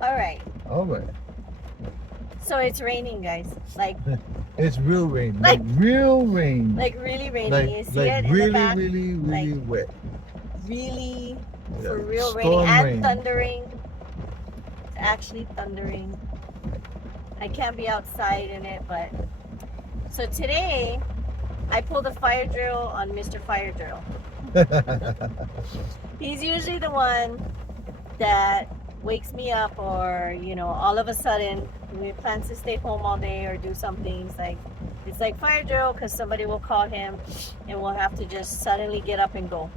All right. All right. So it's raining, guys. It's real rain, like Like, real rain, like really raining. You see it in the really, back? really, Like really wet. really, Yeah, for real raining storm and rain. thundering. It's actually thundering. I can't be outside in it, but so today I pulled a fire drill on Mr. Fire Drill. He's usually the one that wakes me up, or all of a sudden we plan to stay home all day or do something. It's like fire drill because somebody will call him and we'll have to just suddenly get up and go.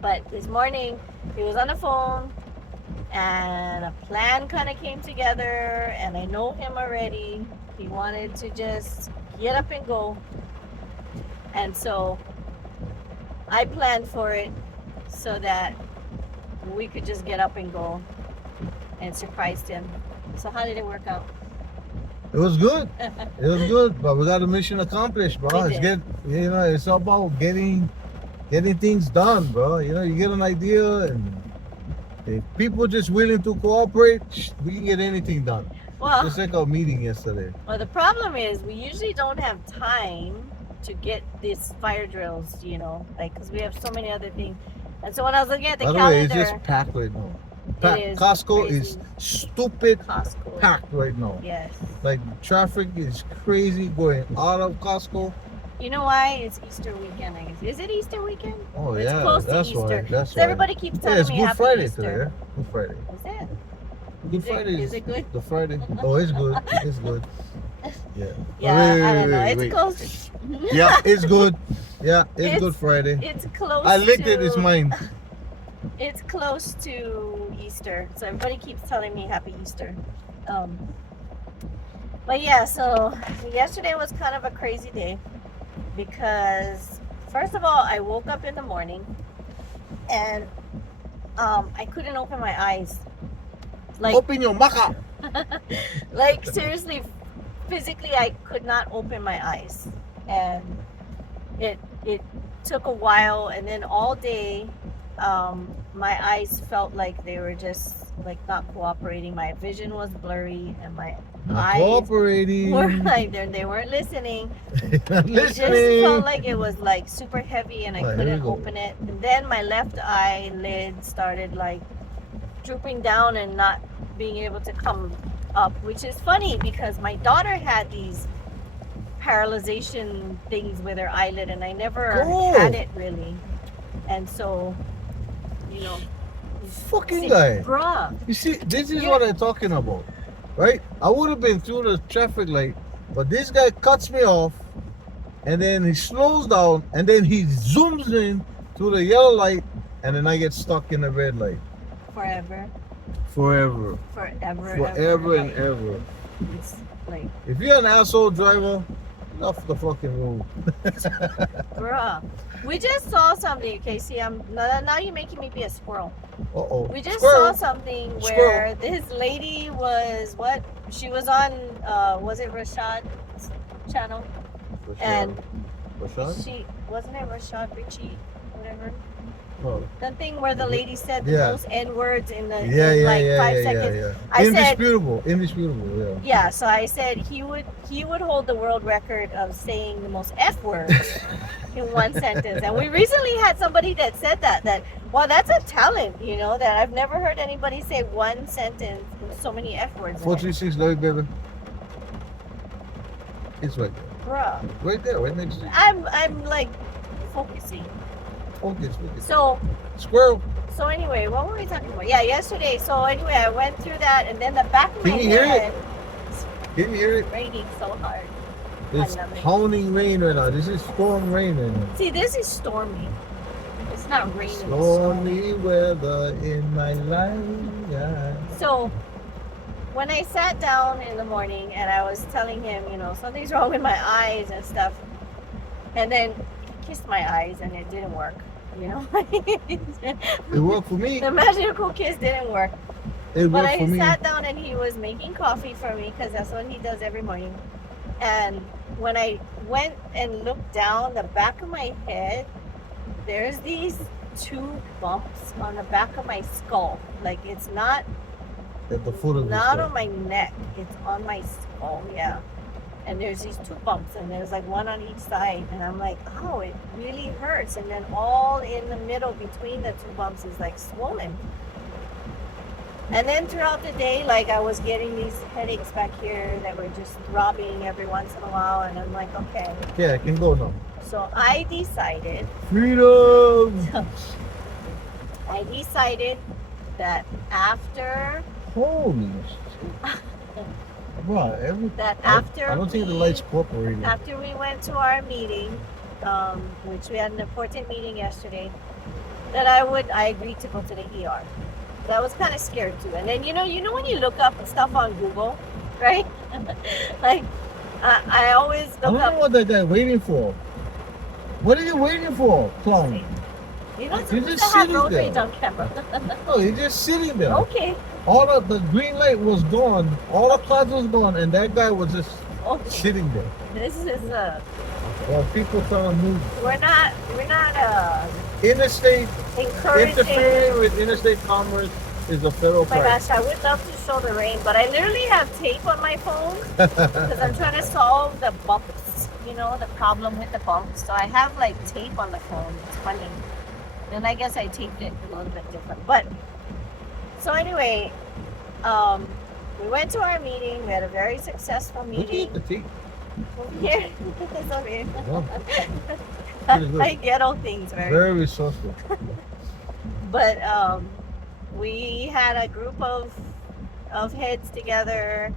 But this morning he was on the phone and a plan kind of came together, and I know him already. He wanted to just get up and go, and so I planned for it so that we could just get up and go, and surprised him. So how did it work out? It was good. It was good, but we got a mission accomplished, bro. We It's did. it's all about getting things done, bro. You get an idea, and if people just willing to cooperate, we can get anything done. Well, Just like our meeting yesterday. the problem is we usually don't have time to get these fire drills, because we have so many other things. And so when I was looking at the By the way, it's calendar, just packed right now. it is Costco crazy. is stupid Costco. packed right now. Yes. Like traffic is crazy going out of Costco. You know why? It's Easter weekend, I guess. Is it Easter weekend? Oh It's yeah, close that's to Easter. why. That's So why. everybody keeps telling Yeah, it's me Good Happy Friday Easter. today. Yeah? Good Friday. Is it? Good Friday Is it good? The Friday. Oh, it's good. It's good. Yeah. Yeah, I don't know. It's wait. close. Yeah, it's good. Yeah, it's It's- Good Friday. It's close. I licked to, it. It's mine. It's close to Easter, so everybody keeps telling me Happy Easter. But yeah, so yesterday was kind of a crazy day because first of all, I woke up in the morning and I couldn't open my eyes. Open your maka. Like seriously, physically, I could not open my eyes, and it took a while, and then all day, my eyes felt like they were just like not cooperating. My vision was blurry, and my Not eyes cooperating. were like they weren't listening. Not It just listening. felt like it was like super heavy, and I Right, here we couldn't go. open it. And then my left eyelid started like drooping down and not being able to come up, which is funny because my daughter had these paralyzation things with her eyelid, and I never Cool. had it really. And so, you know, Fucking see, guy. bruh. You see, this is Yeah. what I'm talking about, right? I would have been through the traffic light, but this guy cuts me off, and then he slows down, and then he zooms in through the yellow light, and then I get stuck in the red light Forever, forever, forever, and like, ever. it's like, If you're an asshole driver, get off the fucking road. bruh. We just saw something, Casey. Now you're making me be a squirrel. Uh-oh. We just Squirrel. saw something where Squirrel. this lady was what? She was on was it Rashad's channel? And Rashad? she wasn't it Rashad Richie, whatever. Oh. The thing where the lady said the Yeah. most N words in the Yeah, in yeah, like yeah, 5 yeah, seconds. yeah, I yeah. said- Indisputable, yeah. Yeah, so I said he would hold the world record of saying the most F words in one sentence. And we recently had somebody that said that wow, that's a talent, that I've never heard anybody say one sentence with so many F words. in it. 436, love you, baby. It's right there. Bruh. Right there, right next to you. I'm like focusing. Focus. So Squirrel. anyway, what were we talking about? Yeah, yesterday. So anyway, I went through that, and then the back of my Can you hear it? head Can you hear it? raining so hard. It's I love it. pounding rain right now. This is storm rain right now. See, this is stormy. It's not raining. It's Stormy weather in my life. Yeah. So when I sat down in the morning and I was telling him, something's wrong with my eyes and stuff, and then he kissed my eyes and it didn't work. It worked for me. The magical kiss didn't work. It But worked I for me. sat down and he was making coffee for me because that's what he does every morning. And when I went and looked down the back of my head, there's these 2 bumps on the back of my skull. Like it's not At the foot of the not skull. on my neck. It's on my skull. Yeah. And there's these 2 bumps, and there's like one on each side, and I'm like, oh, it really hurts. And then all in the middle between the 2 bumps is like swollen. And then throughout the day, like I was getting these headaches back here that were just throbbing every once in a while, and I'm like, okay. Yeah, I can go now. So I decided Freedom! that after Holy shit. Wow, after I don't think the we- lights cooperating. after we went to our meeting, which we had an important meeting yesterday, that I agreed to go to the ER. So I was kind of scared too. And then you know when you look up stuff on Google, right? Like I always I look don't know up. what that guy waiting for. What are you waiting for, clown? You're not You're supposed just to have sitting road there. rage on camera. No, he's just sitting there. Okay. All of the green light was gone. All the clouds was gone, and that guy was just Okay. sitting there. This is While people trying to move. we're not Interstate encouraging. interfering with interstate commerce is a federal Oh my crime. gosh, I would love to show the rain, but I literally have tape on my phone because I'm trying to solve the bumps, the problem with the bumps. So I have like tape on the phone. It's funny. Then I guess I taped it a little bit different. But so anyway, we went to our meeting. We had a very successful Look at meeting. the teeth. Here, it's okay. Wow. Pretty good. I ghetto things very. Very resourceful. But we had a group of heads together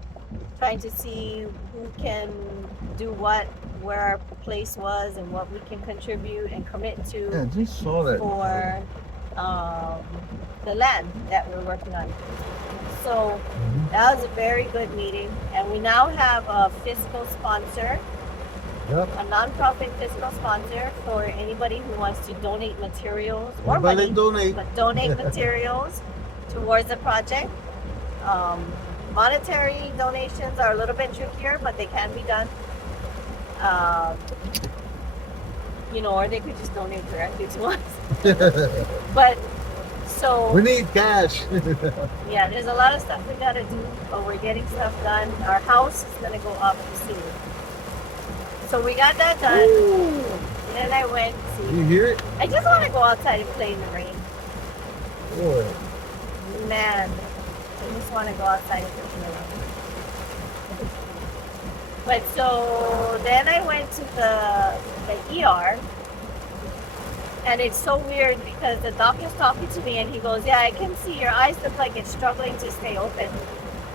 trying to see who can do what, where our place was, and what we can contribute and commit to Yeah, I just saw that. for the land that we're working on. So Mhm. that was a very good meeting, and we now have a fiscal sponsor, Yep. a nonprofit fiscal sponsor for anybody who wants to donate materials or Everybody money, donate. but donate materials towards the project. Monetary donations are a little bit trickier, but they can be done. Or they could just donate directly to us. But so We need cash. yeah, there's a lot of stuff we gotta do, but we're getting stuff done. Our house is gonna go up soon. So we got that done. And then I went to You hear it? I just want to go outside and play in the rain. Boy. Man, I just want to go outside and play in the rain. But so then I went to the ER, and it's so weird because the doctor's talking to me and he goes, "Yeah, I can see your eyes look like it's struggling to stay open."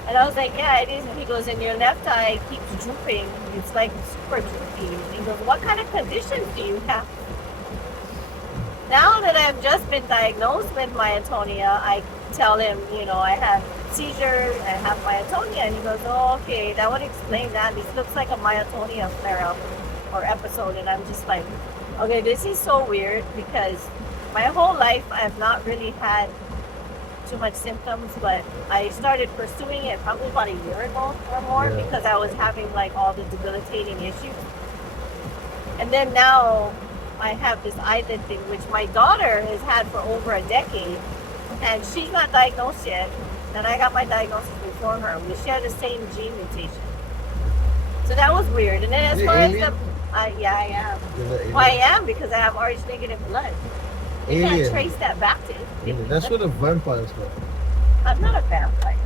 And I was like, "Yeah, it is." And he goes, "And your left eye keeps drooping. It's like super droopy." And he goes, "What kind of conditions do you have?" Now that I've just been diagnosed with myotonia, I tell him, I have seizures, I have myotonia. And he goes, "Oh, okay, that would explain that. This looks like a myotonia flare-up or episode." And I'm just like, okay, this is so weird because my whole life I've not really had too much symptoms, but I started pursuing it probably about a year ago or more Yeah. because I was having like all the debilitating issues. And then now I have this eyelid thing, which my daughter has had for over a decade, and she's not diagnosed yet. And I got my diagnosis before her. We share the same gene mutation. So that was weird. And then as You far as alien? yeah, I am. You're the Well, I alien. am because I have Rh negative blood. You can't Alien. trace that back to Alien. That's what the vampires go. I'm not a vampire.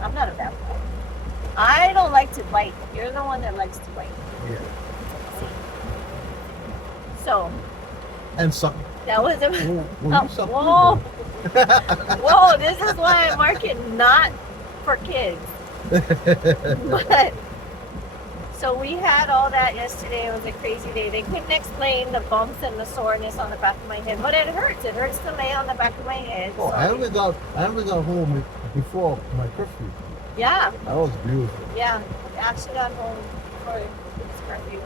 I'm not a vampire. I don't like to bite. You're the one that likes to bite. Yeah. So And suck. that was a Well, you suck whoa. too, though. Whoa, this is why I mark it not for kids. But so we had all that yesterday. It was a crazy day. They couldn't explain the bumps and the soreness on the back of my head, but it hurts. It hurts to lay on the back of my head. Oh, I haven't got home before my curfew. Yeah, That was beautiful. yeah. I actually got home for this curfew.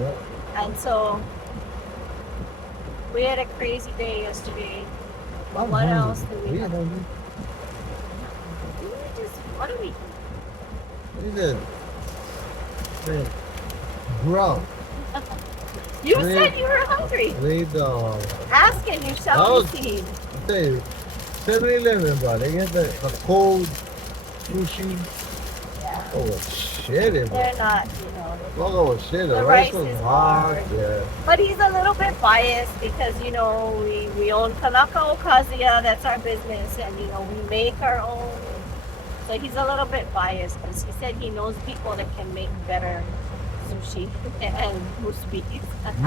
Yeah. And so we had a crazy day yesterday. I'm What hungry. else do we Are you have? hungry? What do we? Look at that. Bro. You Wait. said you were hungry. Wait, Ask and you shall Oh. receive. I tell you, 7-Eleven, bro. They get the cold sushi. Yeah. Oh, shit, bro. They're not, you know. Talk about shit. The The rice rice was is hard. hard. Yeah. But he's a little bit biased because, you know, we own Kanaka Okaziya, that's our business, and, you know, we make our own. So he's a little bit biased because he said he knows people that can make better sushi and musubi.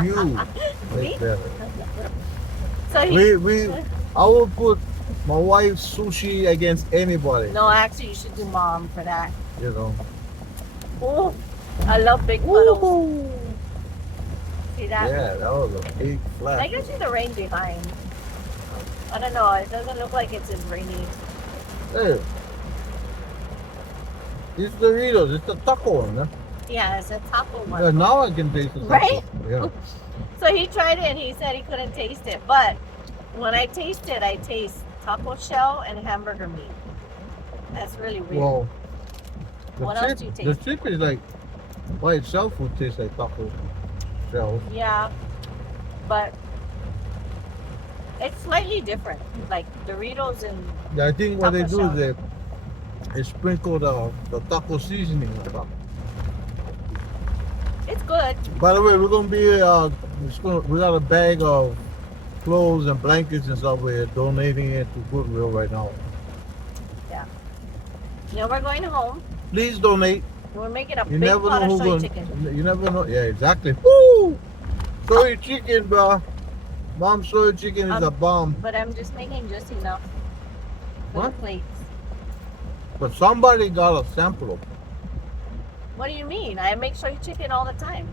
You Me? make better. So he, I will put my wife's sushi against anybody. no, actually, you should do mom for that. You know. Oh, I love big puddles. Woo! See that? Yeah, that was a big I flat. can see the rain behind. I don't know. It doesn't look like it's as rainy. Hey. It's Doritos. It's the taco one, huh? Yeah, it's a taco one. Yeah, now I can taste the taco. Right? Yeah. So he tried it and he said he couldn't taste it. But when I taste it, I taste taco shell and hamburger meat. That's really weird. Well, What else do you the taste? chip is like, by itself would taste like taco shells. Yeah, but it's slightly different. Like Doritos and Yeah, I think what they Taco do shell. is they sprinkle the taco seasoning on top. it's good. By the way, we're gonna be we got a bag of clothes and blankets and stuff. We're donating it to Goodwill right now. Now we're going home. Please donate. We're making a You big never pot know of who's soy going. chicken. You never know. Yeah, exactly. Woo! Soy chicken, bro. Mom, soy chicken is a bomb. But I'm just making just enough for the What? plates. But somebody got a sample of it. What do you mean? I make soy chicken all the time.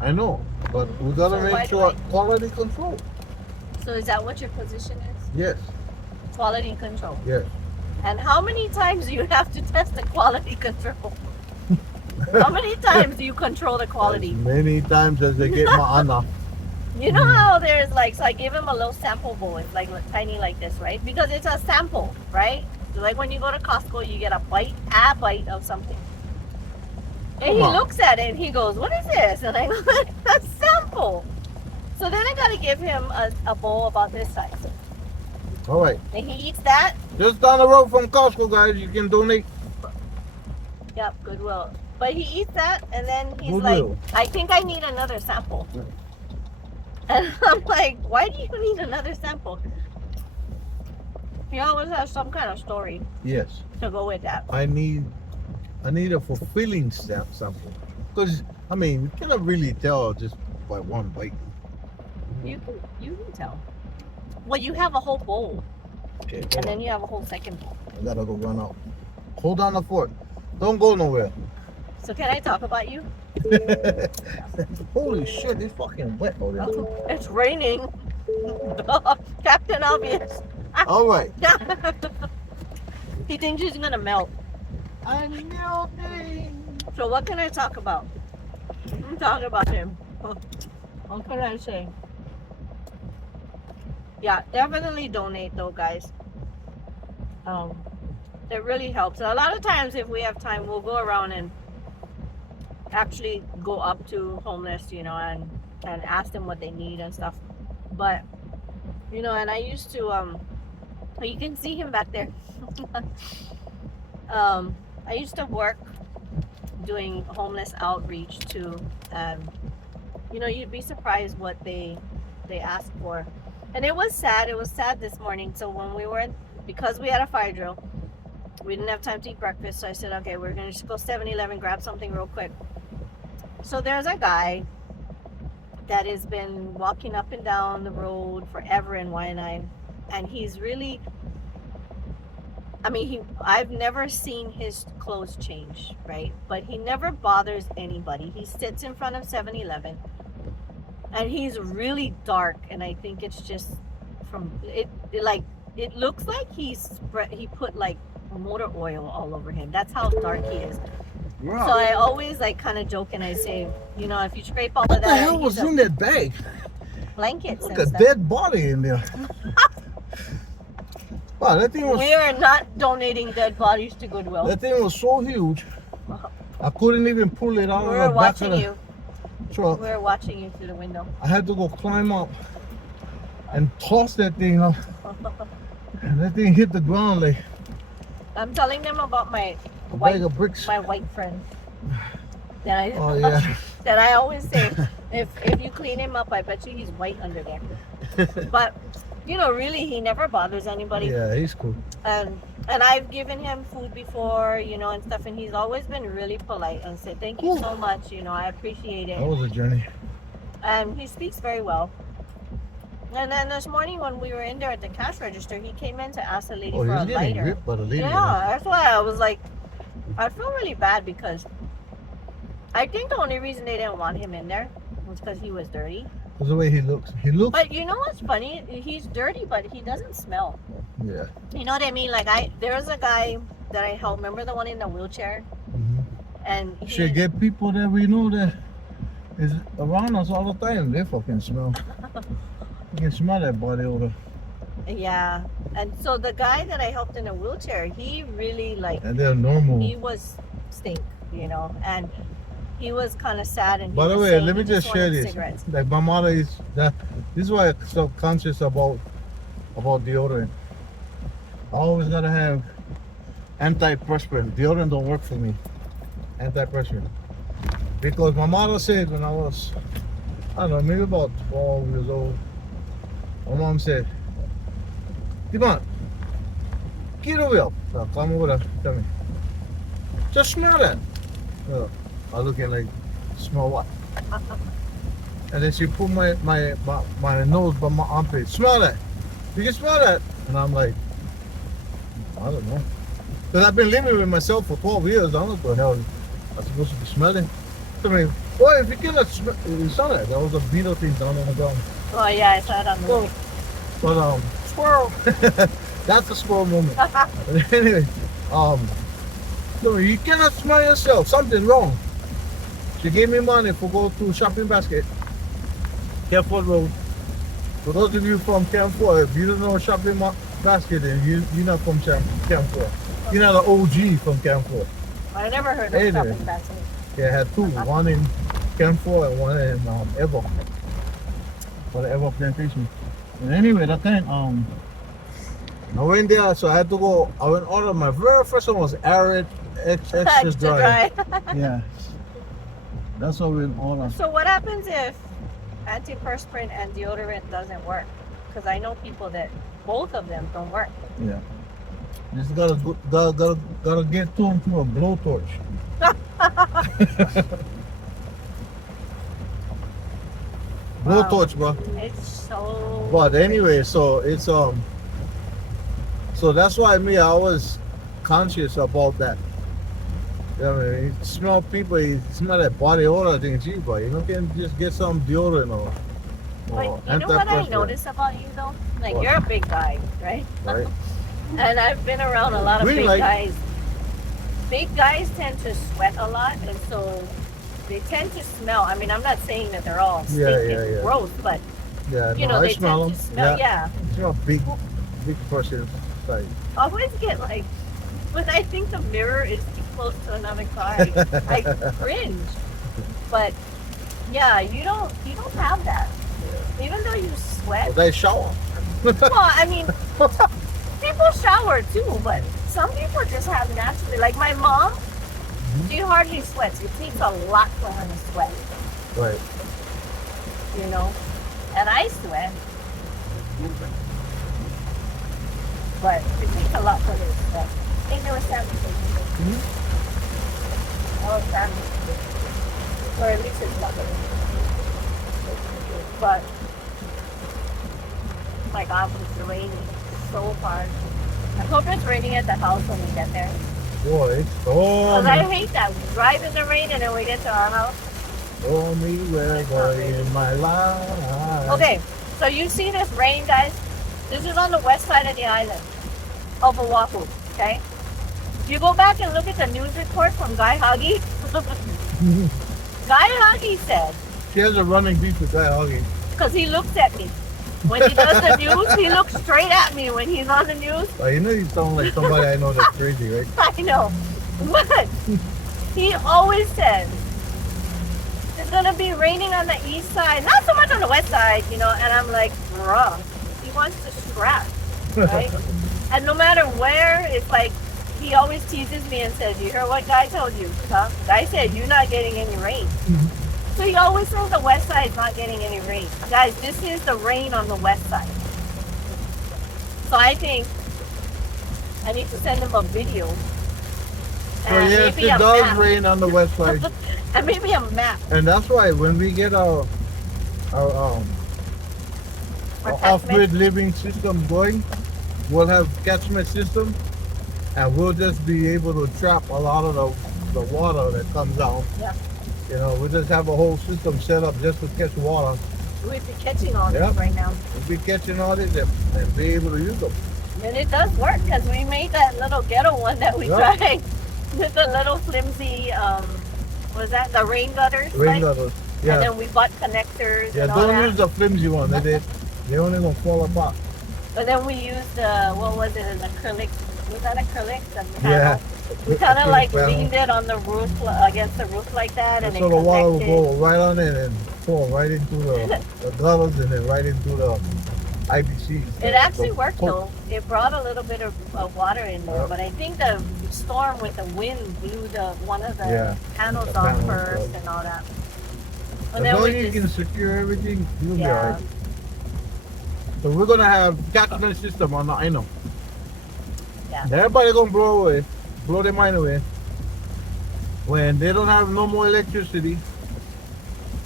I know, but we gotta So why make do sure I- quality control. So is that what your position is? Yes, Quality control. yes. And how many times do you have to test the quality control? How many times do you control the quality? As many times as they get my honor. You know how there's like, so I give him a little sample bowl. It's like tiny like this, right? Because it's a sample, right? So like when you go to Costco, you get a bite of something. And Come he on. looks at it and he goes, "What is this?" And I go, "That's sample." So then I gotta give him a bowl about this size. All right, And he eats that. just down the road from Costco, guys. You can donate. Yep, Goodwill. But he eats that and then he's Goodwill. like, "I think I need another sample." And I'm like, "Why do you need another sample?" He always has some kind of story Yes, to go with that. I need a fulfilling sample. Because I mean, you cannot really tell just by one bite. You can tell. Well, you have a whole bowl, Okay, and hold then on. you have a whole second bowl. I gotta go run out. Hold on the fort. Don't go nowhere. So can I talk about you? Holy shit, it's fucking wet over there. Oh, it's raining. Captain Obvious. All right. He thinks he's gonna melt. I'm melting. So what can I talk about? I'm talking about him. What can I say? Yeah, definitely donate though, guys. It really helps. A lot of times, if we have time, we'll go around and actually go up to homeless, you know, and ask them what they need and stuff. But you know, and I used to you can see him back there. I used to work doing homeless outreach too. You know, you'd be surprised what they ask for. And it was sad. It was sad this morning. So when we were, because we had a fire drill, we didn't have time to eat breakfast. So I said, okay, we're going to just go 7-Eleven, grab something real quick. So there's a guy that has been walking up and down the road forever in Waianae. And he's really, I mean, I've never seen his clothes change, right? But he never bothers anybody. He sits in front of 7-Eleven. And he's really dark, and I think it's just from it looks like he put like motor oil all over him. That's how dark he is. So I always like kind of joke and I say, you know, if you scrape all of What that, the hell was in that bag? blankets Like and a stuff. dead body in there. Wow, that thing was We are not donating dead bodies to Goodwill. so huge. I couldn't even pull it out We're of the back of watching the. you. truck. We were watching you through the window. I had to go climb up and toss that thing up. And that thing hit the ground like I'm telling them about my a white bag of bricks. my white friend. That I Oh yeah. that I always say, if you clean him up, I bet you he's white under there. But you know, really, he never bothers anybody. Yeah, he's cool. And I've given him food before, you know, and stuff, and he's always been really polite and said, "Thank you so much. You know, I appreciate it." That was a journey. And he speaks very well. And then this morning when we were in there at the cash register, he came in to ask the lady Oh, for a he's getting lighter. ripped by the lady. Yeah, that's why I was like, I feel really bad because I think the only reason they didn't want him in there was because he was dirty. That's the way he looks. He looks. But you know what's funny? He's dirty, but he doesn't smell. Yeah. You know what I mean? Like there was a guy that I helped. Remember the one in the wheelchair? Mm-hmm. And he, Should get people that we know that is around us all the time. They fucking smell. You can smell that body odor. yeah. And so the guy that I helped in a wheelchair, he really like And they're normal. he was stink, you know, and he was kind of sad. And he By the was way, saying let me he just share wanted this. cigarettes. Like my mother is that. This is why I'm so conscious about deodorant. I always gotta have antiperspirant. Deodorant don't work for me. Antiperspirant. Because my mother said when I was, I don't know, maybe about 12 years old, my mom said, Diman, get over here. So come over there, tell me. Just smell that. I was looking like, smell what? And then she put my nose by my armpit. Smell that. You can smell that. And I'm like, I don't know. Because I've been living with myself for 12 years. I don't know what the hell I'm supposed to be smelling. I mean, well, if you cannot smell, you saw that. There was a beetle thing down on the ground. Oh yeah, I saw it on the movie. But Squirrel. that's a small moment. But anyway, no, you cannot smell yourself. Something wrong. She gave me money for go to shopping basket. Camford Road. For those of you from Camford, if you don't know shopping basket, then you're not from Camford. You're not an OG from Camford. I never heard of Anyway. shopping basket. Yeah, I had two. One in Camford and one in Ever. For the Ever plantation. And anyway, that time, I went there, so I had to go. I went order. My very first one was Arid extra dry. Yeah. That's what we order. So what happens if antiperspirant and deodorant doesn't work? Because I know people that both of them don't work. Yeah. Just gotta get to them through a blowtorch. Blowtorch, bro. It's so. But anyway, so it's so that's why I was conscious about that. You know what I mean? You smell people, you smell that body odor thing, gee, but you know, can just get some deodorant or But you know what I notice about you though? Like What? you're a big guy, right? Right? And I've been around a lot of Really, big like- guys. Big guys tend to sweat a lot, and so they tend to smell. I mean, I'm not saying that they're all stinking yeah. gross, but Yeah, you no, know, I they smell tend them. to smell. Yeah. I smell big person. Like, I always get like, when I think the mirror is too close to another car, I cringe. But yeah, you don't have that. Even though you sweat. they shower. Well, I mean, people shower too, but some people just have naturally. Like my mom, she hardly sweats. It takes a lot for her to sweat, Right. you know. And I sweat, but it takes a lot for her to sweat. I think there was sandwiches. Oh, sandwiches. Or at least it's not. But oh my God, it's raining so hard. I hope it's raining at the house when we get there. Boy, Because I hate that. We drive in the rain and then we get to our house. show me where boy in my life. Okay, so you see this rain, guys? This is on the west side of the island of Oahu, okay? You go back and look at the news report from Guy Huggy. Guy Huggy said, She has a running beef with Guy Huggy. because he looks at me. When he does the news, he looks straight at me when he's on the news. You know you sound like somebody I know that's crazy, right? I know. But he always says, gonna be raining on the east side, not so much on the west side, you know. And I'm like, bruh, he wants to scrap, right? And no matter where, it's like he always teases me and says, "You heard what Guy told you, huh? Guy said you're not getting any rain." So he always says the west side's not getting any rain. Guys, this is the rain on the west side. So I think I need to send him a video. So And yes, maybe it a does map. rain on the west side. And maybe a map. And that's why when we get our Or off-grid living system going, we'll have catchment system, and we'll just be able to trap a lot of the water that comes down. Yeah. You know, we just have a whole system set up just to catch water. We'd be catching all Yep. this right now. We'll be catching all this and be able to use them. And it does work because we made that little ghetto one that we Yeah. tried. With the little flimsy, was that the rain gutters? Rain like? gutters. And Yeah. then we bought connectors Yeah, and all don't that. use the flimsy one. They only gonna fall apart. But then we used what was it, an acrylic? Was that acrylic? The panel? Yeah. We kind of Acrylic like panel. leaned it on the roof, against the roof like that, and So it the water will connected. go right on in and fall right into the gutters and then right into the IBCs. It actually The worked pump. though. It brought a little bit of water in there, Yep. but I think the storm with the wind blew one of the Yeah. panels The off panels, first yeah. and all that. As And then long as we you can just, secure everything, you'll be yeah, alright. So we're gonna have catchment system on the Ino. Yeah. Everybody gonna blow their mind away. When they don't have no more electricity,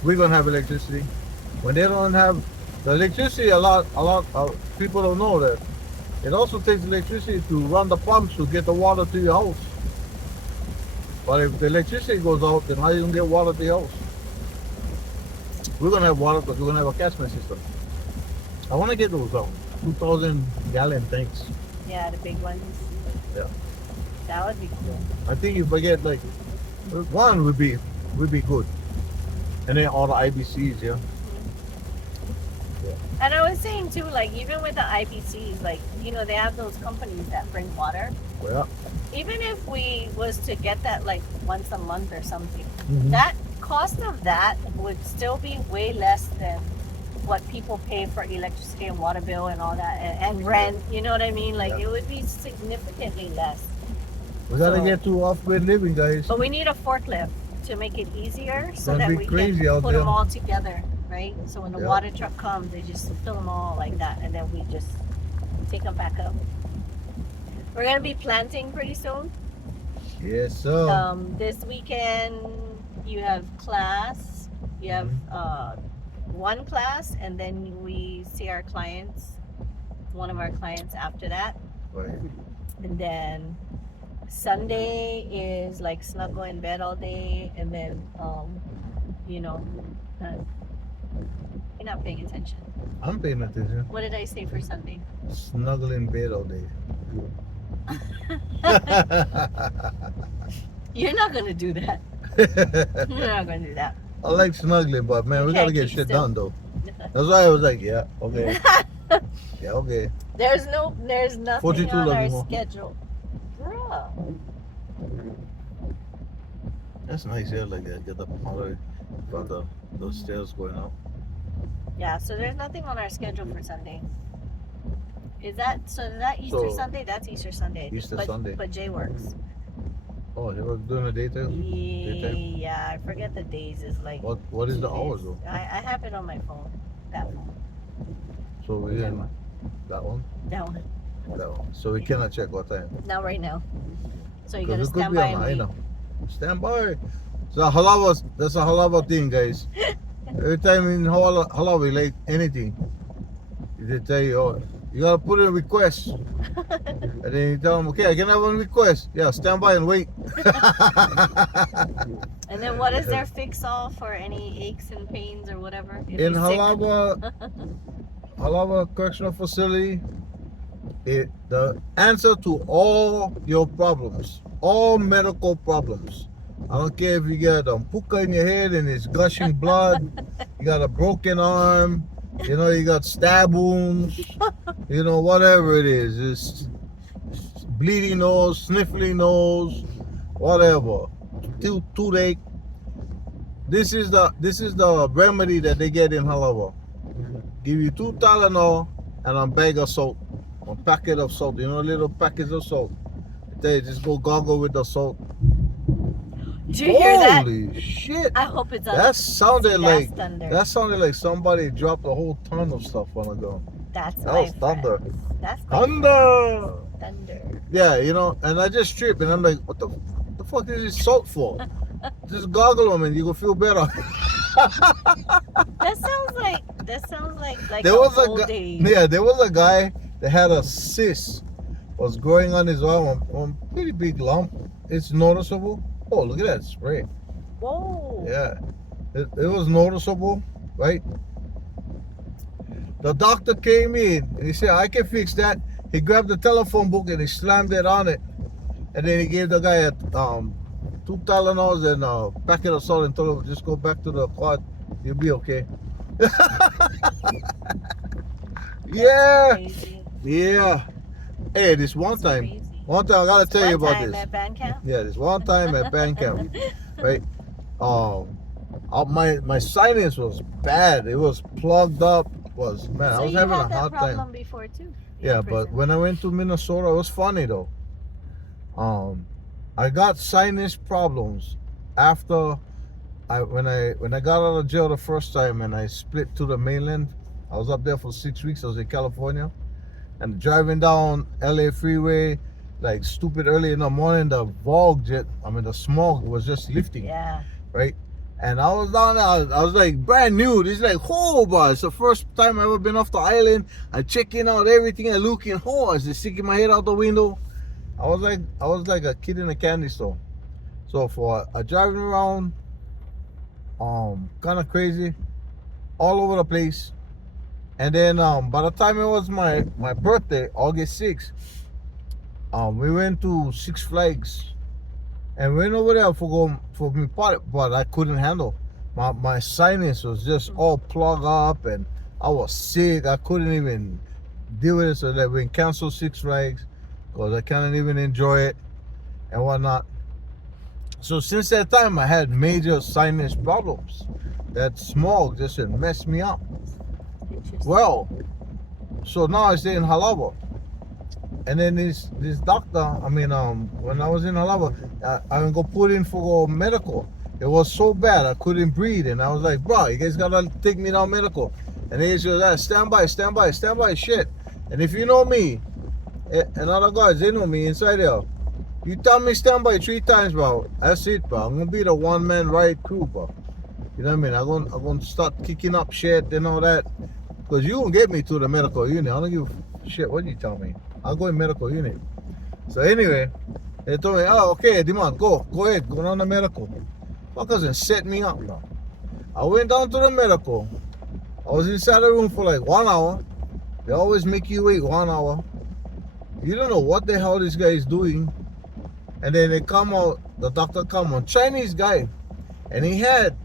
we're gonna have electricity. When they don't have the electricity, a lot of people don't know that it also takes electricity to run the pumps to get the water to your house. But if the electricity goes out, then how you gonna get water to your house? We're gonna have water because we're gonna have a catchment system. I wanna get those 2,000 gallon tanks. yeah, the big ones. Yeah. That would be cool. I think if I get like one would be good. And then all the IBCs, yeah. And I was saying too, like even with the IBCs, like you know, they have those companies that bring water. Yeah. Even if we was to get that like once a month or something, Mhm. that cost of that would still be way less than what people pay for electricity and water bill and all that and rent. You know what I mean? Like Yeah. it would be significantly less. We gotta So- get to off-grid living, guys. But we need a forklift to make it easier so Gonna that be we crazy can out put there. them all together, right? So when the Yeah. water truck comes, they just fill them all like that, and then we just take them back up. We're gonna be planting pretty soon. Yes, sir. This weekend you have class. You have one class, and then we see our clients. One of our clients after that. Right. And then Sunday is like snuggle in bed all day, and then you know, you're not paying attention. I'm paying attention. What did I say for Sunday? Snuggle in bed all day. You're not gonna do that. You're not gonna do that. I like snuggling, but man, we You can't gotta get keep shit still. done though. That's why I was like, yeah, okay. Yeah, okay. There's nothing 42 on our anymore. schedule. Bruh. That's nice, yeah, like that. Get the water from those stairs going up. Yeah, so there's nothing on our schedule for Sunday. Is that Easter So, Sunday? That's Easter Sunday. Easter but, Sunday. But Jay works. Oh, you were doing a daytime? Daytime? Yeah, I forget the days. Is like What is 2 the hours days. though? I have it on my phone. That one. So we That in one. that one? That one. That one. So we cannot check what time. Not right now. So you Because gotta we could stand be by on and I wait. know. Stand by. So that's a halava thing, guys. Every time in halava, like anything, they tell you, oh, you gotta put in a request. And then you tell them, okay, I can have one request. Yeah, stand by and wait. And then what is their fix all for any aches and pains or whatever? If In you're sick? Halava Correctional Facility, the answer to all your problems, all medical problems. I don't care if you got a puka in your head and it's gushing blood, you got a broken arm, you know, you got stab wounds, you know, whatever it is. It's bleeding nose, sniffling nose, whatever. Toothache. This is the remedy that they get in Halava. Give you 2 Tylenol and a bag of salt, a packet of salt. You know, little packets of salt. They just go gargle with the salt. Do you hear that? Holy shit! I hope it's on. That sounded That's like thunder. that sounded like somebody dropped a whole ton of stuff on the ground. That's That my was thunder. friends. That's my Thunder. thunder. Yeah, you know, and I just tripped and I'm like, what the fuck is this salt for? Just gargle them and you will feel better. That sounds like There a was a old guy, days. yeah, there was a guy that had a cyst, was growing on his arm, a pretty big lump. It's noticeable. Oh, look at that spray. Whoa. Yeah, it was noticeable, right? The doctor came in and he said, I can fix that. He grabbed the telephone book and he slammed it on it. And then he gave the guy 2 Tylenols and a packet of salt and told him, just go back to the quad. You'll be okay. Yeah. Crazy. Yeah. Hey, this one That's time crazy. I gotta tell you One about time this. at band camp. Yeah, this one time at band camp, right? My sinus was bad. It was plugged up. Man, I So was you having had a that hard problem time. before too. in Yeah, but prison. when I went to Minnesota, it was funny though. I got sinus problems after when I got out of jail the first time and I split to the mainland. I was up there for 6 weeks. I was in California, and driving down LA freeway like stupid early in the morning. The the smog was just lifting, Yeah. right? And I was down there. I was like brand new. This is like, oh, boy, it's the first time I ever been off the island. I checking out everything and looking. Oh, I was just sticking my head out the window. I was like a kid in a candy store. So for driving around, kind of crazy, all over the place. And then by the time it was my birthday, August 6th, we went to Six Flags. And we went over there for me part, but I couldn't handle. My sinus was just all plugged up and I was sick. I couldn't even deal with it. So that we canceled Six Flags because I can't even enjoy it and whatnot. So since that time, I had major sinus problems. That smog just messed me up. Interesting. Well, so now I stay in Halaba. And then this doctor, when I was in Halaba, I go put in for medical. It was so bad I couldn't breathe, and I was like, bro, you guys gotta take me down medical. And they said, stand by, shit. And if you know me, and other guys, they know me inside there. You tell me stand by 3 times, bro. That's it, bro. I'm gonna be the one-man ride crew, bro. You know what I mean? I'm gonna start kicking up shit and all that. Because you won't get me to the medical unit. I don't give a shit what you tell me. I'll go in medical unit. So anyway, they told me, oh, okay, Diman, go ahead, go down to medical. Fuckers and set me up now. I went down to the medical. I was inside the room for like 1 hour. They always make you wait 1 hour. You don't know what the hell this guy is doing. And then they come out, the doctor come on, Chinese guy. And he had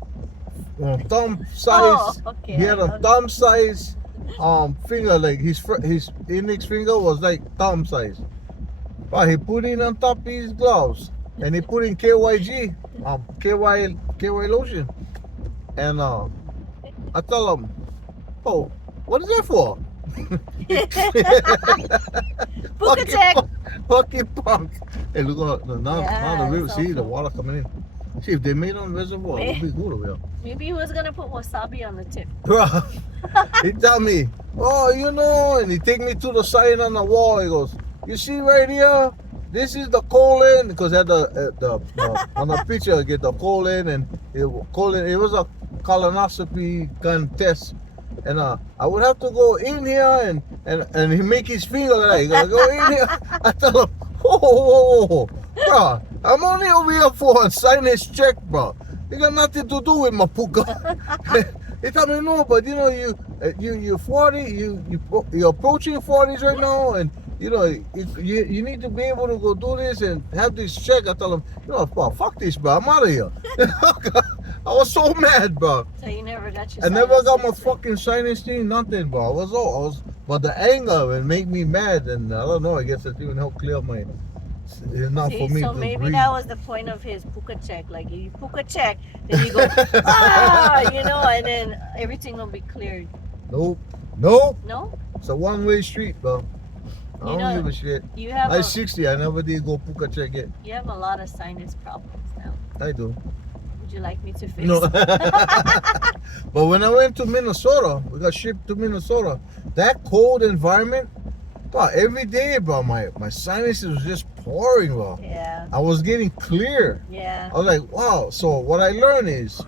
thumb size. Oh, okay. He had a thumb size finger, like his index finger was like thumb size. But he put in on top of his gloves and he put in KYG, KY lotion. And I tell him, oh, what is that for? Bukatek. Fucking punk. Hey, look at now Yeah, the river, it's see the awful. water coming in. See if they made on reservoir, it'll be good over here. Maybe he was gonna put wasabi on the tip. Bro, he tell me, oh, you know, and he take me to the sign on the wall. He goes, you see right here, this is the colon, because at the on the picture, I get the colon, and it was a colonoscopy kind of test, and I would have to go in here and he make his finger like that. He gotta go in here. I tell him, whoa, bro, I'm only over here for a sinus check, bro. It got nothing to do with my puka. They tell me no, but you know you're 40, you're approaching 40s right now, and you know you need to be able to go do this and have this check. I tell them, you know, bro, fuck this, bro. I'm out of here. I was so mad, bro. So you never got your I never got my sinus fucking sinus thing, nothing, bro. But the anger would make me mad, and I don't know. I guess it even helped clear It's not See, for me so to maybe breathe. that was the point of his puka check. Like you puka check, then you go and then everything will be cleared. Nope. No, It's a one-way street, bro. I You don't know, give a shit. you have I'm 60. I never did go puka check yet. you have a lot of sinus problems now. I do. Would you like me to fix? No. But when I went to Minnesota, we got shipped to Minnesota. That cold environment, bro, every day, bro, my sinuses was just pouring, bro. Yeah, I was getting clear. yeah. I was like, wow. So what I learned is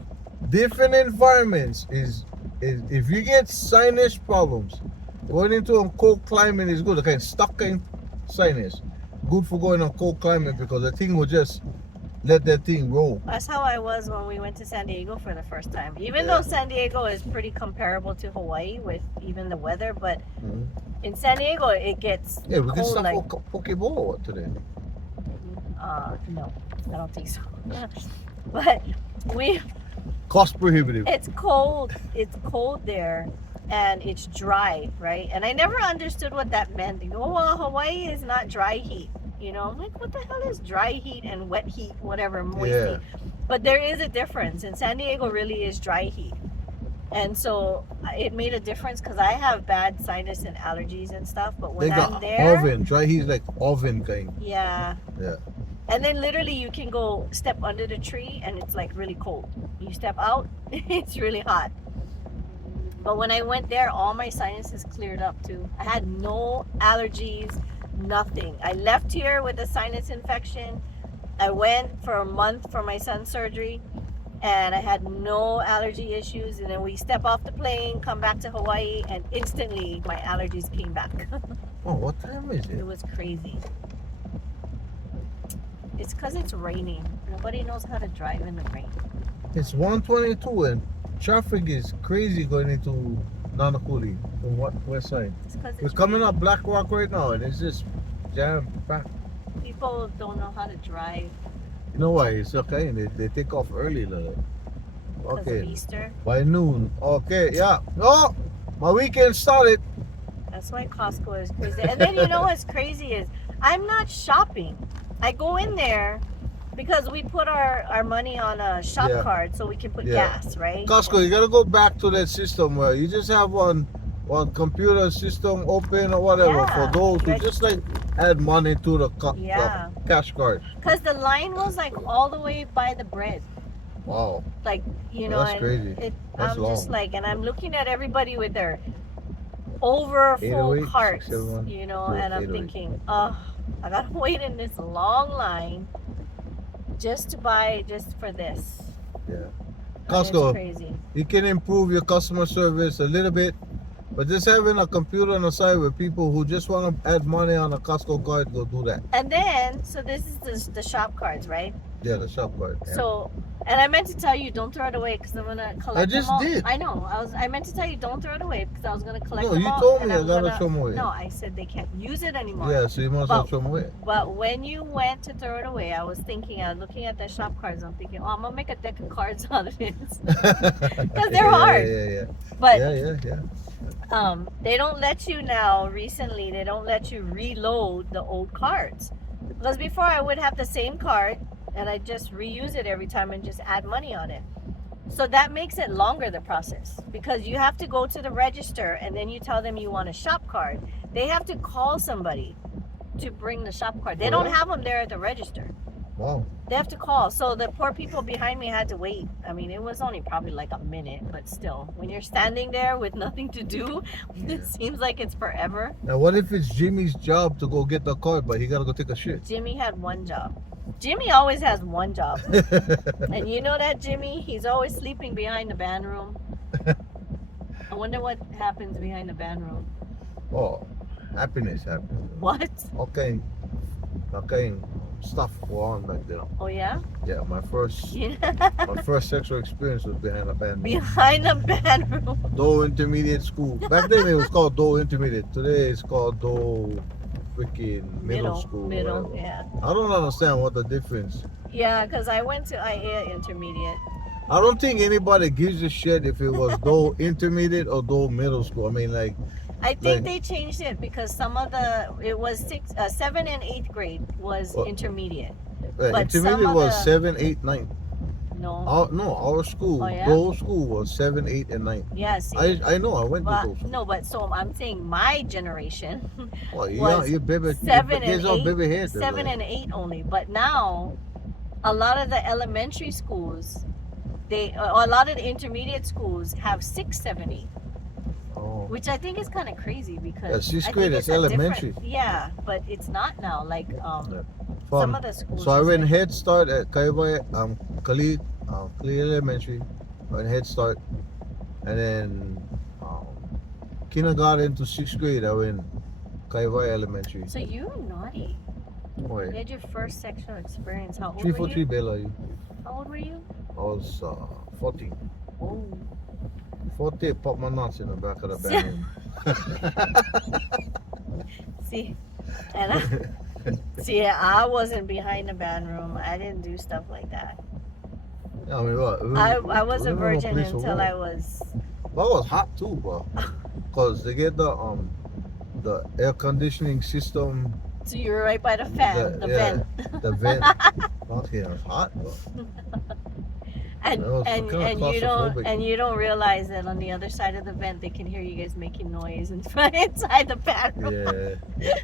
different environments is if you get sinus problems, going into a cold climate is good. Okay, stuck in sinus. Good for going on cold climate because the thing will just let that thing roll. That's how I was when we went to San Diego for the first time. Even Yeah. though San Diego is pretty comparable to Hawaii with even the weather, but Mhm. in San Diego it gets Yeah, we can cold stop like. for Pokeball today. No, I don't think so. But Cost prohibitive. it's cold. It's cold there, and it's dry, right? And I never understood what that meant. They go, oh, well, Hawaii is not dry heat. You know, I'm like, what the hell is dry heat and wet heat, whatever, moist Yeah. heat? But there is a difference, and San Diego really is dry heat. And so it made a difference because I have bad sinus and allergies and stuff. But They when I'm got there, oven. Dry heat is like oven kind. yeah. Yeah. And then literally you can go step under the tree and it's like really cold. You step out, it's really hot. But when I went there, all my sinuses cleared up too. I had no allergies, nothing. I left here with a sinus infection. I went for a month for my son's surgery and I had no allergy issues. And then we step off the plane, come back to Hawaii, and instantly my allergies came back. Oh, what time is It it? was crazy. It's because it's raining. Nobody knows how to drive in the rain. It's 1:22 and traffic is crazy going into Nanakuli from what west side. It's because We're it's coming up Black Rock right now and it's just jam packed. people don't know how to drive You know why? It's okay. They take off early, like. because of Okay. Easter. By noon. Okay, yeah. No, my weekend started. That's why Costco is crazy. And then you know what's crazy is I'm not shopping. I go in there because we put our money on a shop Yeah. card so we can put Yeah. gas, right? Costco, you gotta go back to that system where you just have one computer system open or whatever Yeah. for those who Like- just like add money to the Yeah. cash card. Because the line was like all the way by the bread. Wow. Like, you know, That's and crazy. That's I'm just long. like, and I'm looking at everybody with their over full 808, carts, 671, you know, yeah, and I'm 808. thinking, I gotta wait in this long line just to buy just for this. Yeah. And Costco, it's crazy. you can improve your customer service a little bit, but just having a computer on the side with people who just want to add money on a Costco card, go do that. And then, so this is the shop cards, right? Yeah, the shop card. Yeah. So, and I meant to tell you, don't throw it away because I'm gonna collect. I just them all. did. I know. I meant to tell you, don't throw it away because I was gonna collect No, them you all. told and me I I'm gotta gonna- throw 'em away. No, I said they can't use it anymore. Yeah, so you must have But- some away. But when you went to throw it away, I was thinking, I was looking at the shop cards. I'm thinking, oh, I'm gonna make a deck of cards out of this. Because they're hard. Yeah. But Yeah. they don't let you now. Recently, they don't let you reload the old cards because before I would have the same card and I just reuse it every time and just add money on it. So that makes it longer, the process, because you have to go to the register and then you tell them you want a shop card. They have to call somebody to bring the shop card. They Oh, don't yeah? have them there at the register. Wow. They have to call. So the poor people behind me had to wait. I mean, it was only probably like a minute, but still, when you're standing there with nothing to do, it seems like it's forever. Now, what if it's Jimmy's job to go get the card, but he gotta go take a shit? Jimmy had one job. Jimmy always has one job. And you know that Jimmy, he's always sleeping behind the band room. I wonder what happens behind the band room. Oh, happiness happens. What? Okay, stuff go on back there. Oh yeah? Yeah, my first sexual experience was behind a band. Behind the band room. Doe Intermediate School. Back then it was called Doe Intermediate. Today it's called Doe freaking Middle School. Middle, whatever. yeah. I don't understand what the difference. Yeah, because I went to IA Intermediate. I don't think anybody gives a shit if it was Doe Intermediate or Doe Middle School. I mean, like, I think Like- they changed it because it was 7 and 8th grade was What? intermediate. But But intermediate some of was the- 7, 8, 9. No. Our school, Oh, yeah? the whole school was 7, 8, and 9. Yeah, see. I know. I went to those. But, no, but so I'm saying my generation, Well, was you baby, 7 you and all 8, baby head. 7 and 8 only. But now, a lot of the elementary schools, a lot of the intermediate schools have 6, 7, 8, Oh. which I think is kind of crazy because Yeah, sixth I grade think is it's a different- elementary. Yeah, but it's not now. Like some From, of the schools. so I is went like- Head Start at Kalibai, Khalid Elementary. I went Head Start, and then kindergarten to 6th grade. I went Kalibai Elementary. So you naughty. You Wait, had your first sexual experience. How old 343 were you? Bella. How old were you? I was 14. Oh. 40, pop my nuts in the back of the band. See, and I wasn't behind the band room. I didn't do stuff like that. I mean, what? I was a we were no virgin place for until what? I was. But it was hot too, bro. Cause they get the air conditioning system, So you were right by the fan, the yeah, vent, the vent. Out here, it's hot, bro. and That was and kinda and claustrophobic. you don't realize that on the other side of the vent they can hear you guys making noise inside the band room. Yeah,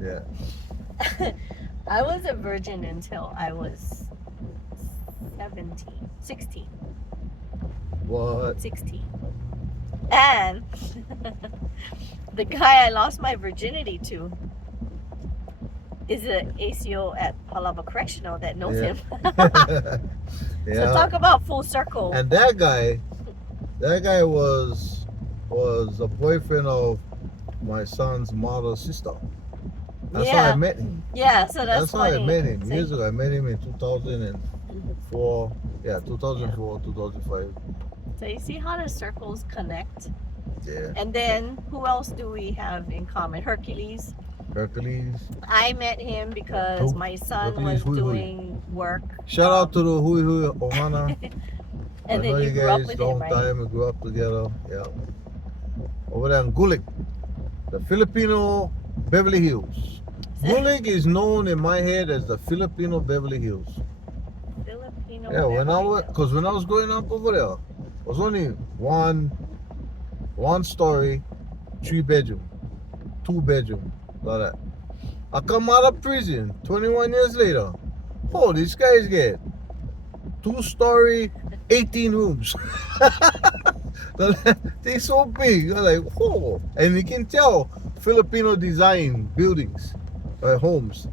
yeah. I was a virgin until I was 16. What? 16. And the guy I lost my virginity to is an ACO at Palava Correctional that knows Yeah. him. Yeah. So talk about full circle. And that guy was a boyfriend of my son's model sister. That's how Yeah. I met him. Yeah, so that's That's how I funny. met him. So- Years ago, I met him in 2004. Yeah, 2004, 2005. So you see how the circles connect? Yeah. And then who else do we have in common? Hercules. Hercules. I met him because Who? my son Hercules, was who? doing work. Shout out to the Hui Hui Ohana. And I know then you you grew up guys with long him, right? time. We grew up together. Yeah. Over there in Gulik, the Filipino Beverly Hills. Gulik is known in my head as the Filipino Beverly Hills. Filipino. Yeah, when I Beverly was, Hills. cause when I was growing up over there, it was only one story, 3 bedroom, 2 bedroom, like that. I come out of prison 21 years later. Oh, these guys get 2 story, 18 rooms. They're so big. You're like, oh, and you can tell Filipino design buildings, homes.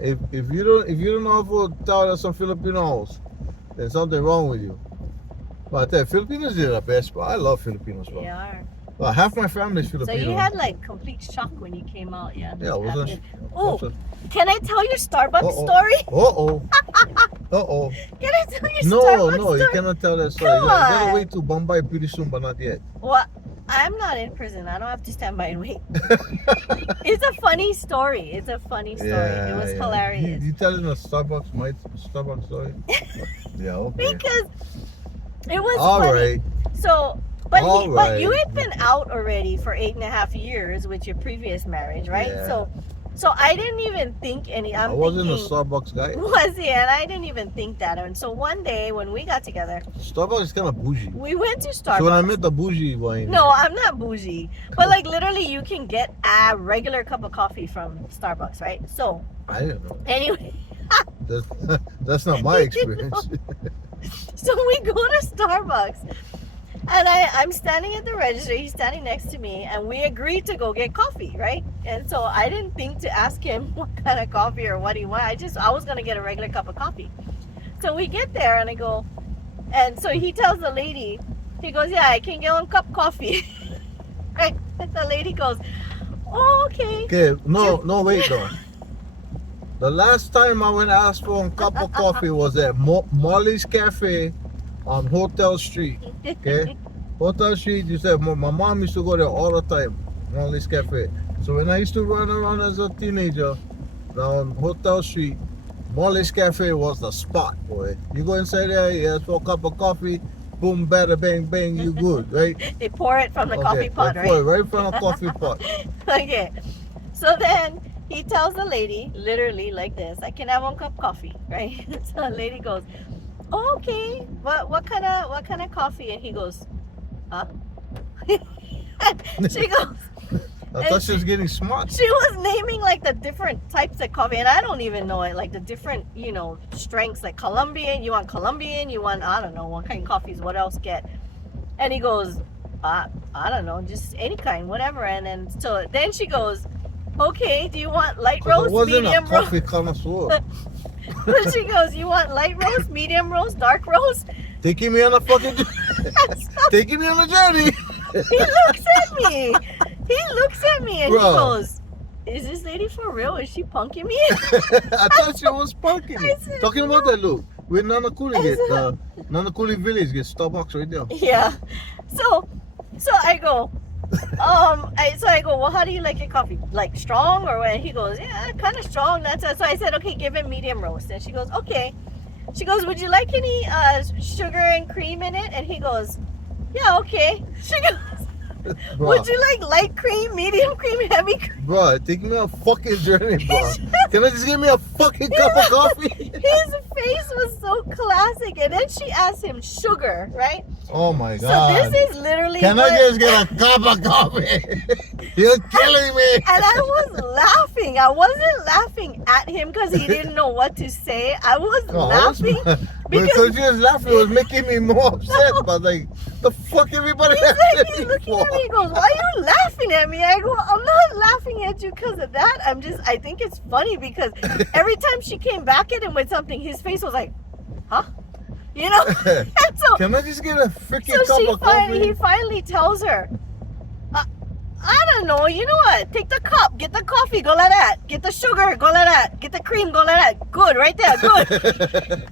If you don't know how to tell that's a Filipino house, then something wrong with you. But I tell you, Filipinos are the best, bro. I love Filipinos, bro. They are. Well, half my family is So Filipino. you had like complete shock when you came out, yeah. Yeah, I wasn't. After- Oh, can I tell your Starbucks Uh-oh. story? Uh-oh. Can I tell your No, Starbucks no, you story? cannot tell that story. Come You gotta on. wait till Bombay pretty soon, but not yet. Well, I'm not in prison. I don't have to stand by and wait. It's a funny story. It was hilarious. You telling a Starbucks story? Yeah, okay. Because it was All funny. right. So, but you Alright. had been out already for 8.5 years with your previous marriage, right? Yeah. So I didn't even think any. I I'm wasn't a thinking, Starbucks guy. was he? And I didn't even think that. And so one day when we got together, Starbucks is kind of bougie. we went to Starbucks. So when I met the bougie wine, No, I'm not bougie. But like literally you can get a regular cup of coffee from Starbucks, right? So I didn't know. anyway, That's not my experience. so we go to Starbucks and I'm standing at the register, he's standing next to me, and we agreed to go get coffee, right? And so I didn't think to ask him what kind of coffee or what he wanted. I was gonna get a regular cup of coffee. So we get there and I go, and so he tells the lady, he goes, yeah, I can get 1 cup coffee. Right? And the lady goes, oh, okay. Okay, no, wait though. The last time I went to ask for a cup of coffee was at Molly's Cafe on Hotel Street. Okay, Hotel Street. You said my mom used to go there all the time. Molly's Cafe. So when I used to run around as a teenager down Hotel Street, Molly's Cafe was the spot, boy. You go inside there, you ask for a cup of coffee, boom, bada, bang, bang, you good, right? They pour it from the coffee pot, they pour it right? right in front of coffee pot. Okay. So then he tells the lady, literally like this, I can have 1 cup coffee, right? So the lady goes, oh, okay. What kind of coffee? And he goes, huh? She goes, I thought she was getting smart. she was naming like the different types of coffee, and I don't even know it, like the different, strengths, like Colombian, you want Colombian, you want, I don't know, what kind of coffees, what else get. And he goes, I don't know, just any kind, whatever. And then she goes, okay, do you want light 'Cause I roast, wasn't a medium roast? coffee connoisseur. She goes, you want light roast, medium roast, dark roast? Taking me on a fucking, taking me on a journey. He looks at me. And he Bro. goes, is this lady for real? Is she punking me? I thought she was punking me. I said, Talking about that, look, where Nana Cooley I get, said- Nana Cooley Village get Starbucks right there. Yeah. So I go, I go, well, how do you like your coffee? Like strong or what? He goes, yeah, kind of strong. So I said, okay, give it medium roast. And she goes, okay. She goes, would you like any sugar and cream in it? And he goes, yeah, okay. She goes, Bro, would you like light cream, medium cream, heavy cream? bro, take me on a fucking journey, bro. Can I just get me a fucking cup of coffee? His face was so classic. And then she asked him sugar, right? Oh my god. So this is literally Can I what- just get a cup of coffee? You're killing me. And I was laughing. I wasn't laughing at him because he didn't know what to say. I was No, I was- laughing because because you was laughing, it was making me more upset. But like, the fuck everybody he's laughing like, at he's me looking for? at me. He goes, "Why are you laughing at me?" I go, "I'm not laughing at you because of that. I think it's funny because every time she came back at him with something, his face was like, huh? You know?" And so Can I just get a freaking So cup of he coffee? finally tells her, I don't know, you know what? Take the cup, get the coffee, go like that. Get the sugar, go like that. Get the cream, go like that. Good, right there, good.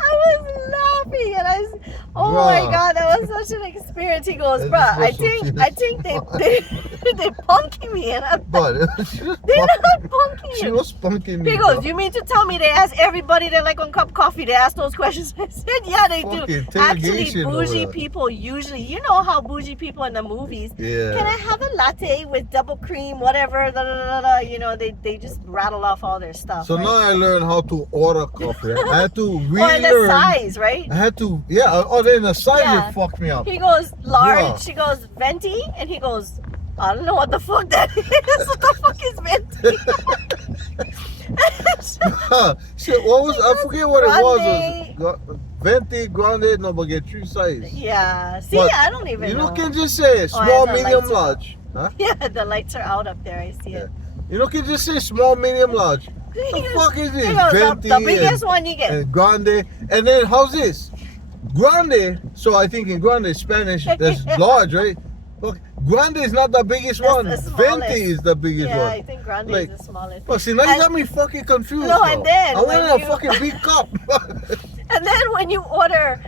I was laughing and oh my Bruh. god, that was such an experience. He goes, This bruh, was I so think they punking me and I'm But she was they're punking- not punking she you. was punking me. He goes, bro. you mean to tell me they ask everybody that like 1 cup of coffee, they ask those questions? I said, yeah, they do. Fucking Actually, interrogation bougie over. people usually, you know how bougie people in the movies, Yeah. can I have a latte with double cream, whatever, da, da, da, da, you know, they just rattle off all their stuff. So right? now I learned how to order coffee. I had to Or the relearn. size, right? I had to, yeah. Oh, then the size Yeah. it fucked me up. He goes, large, Yeah. she goes, venti, and he goes, I don't know what the fuck that is. What the fuck is venti? Shit, what was I forget what Grande. it was? Venti, grande, no, but get 3 size. Yeah, see, What? I don't even You know. know, can just say Oh, small, and the medium, lights are large. Huh? Yeah, the lights are out up there. I see it. You know, can just say small, medium, large. The fuck is this? He goes, Venti the biggest one you get. and grande. And then how's this? Grande. So I think in grande Spanish, that's large, right? Look, grande is not the biggest That's one. the smallest. Venti is the biggest Yeah, one. I think grande Like- is the smallest. Well, see, now you And- got me fucking confused. No, now. and then I wanted when a you- fucking big cup. And then when you order,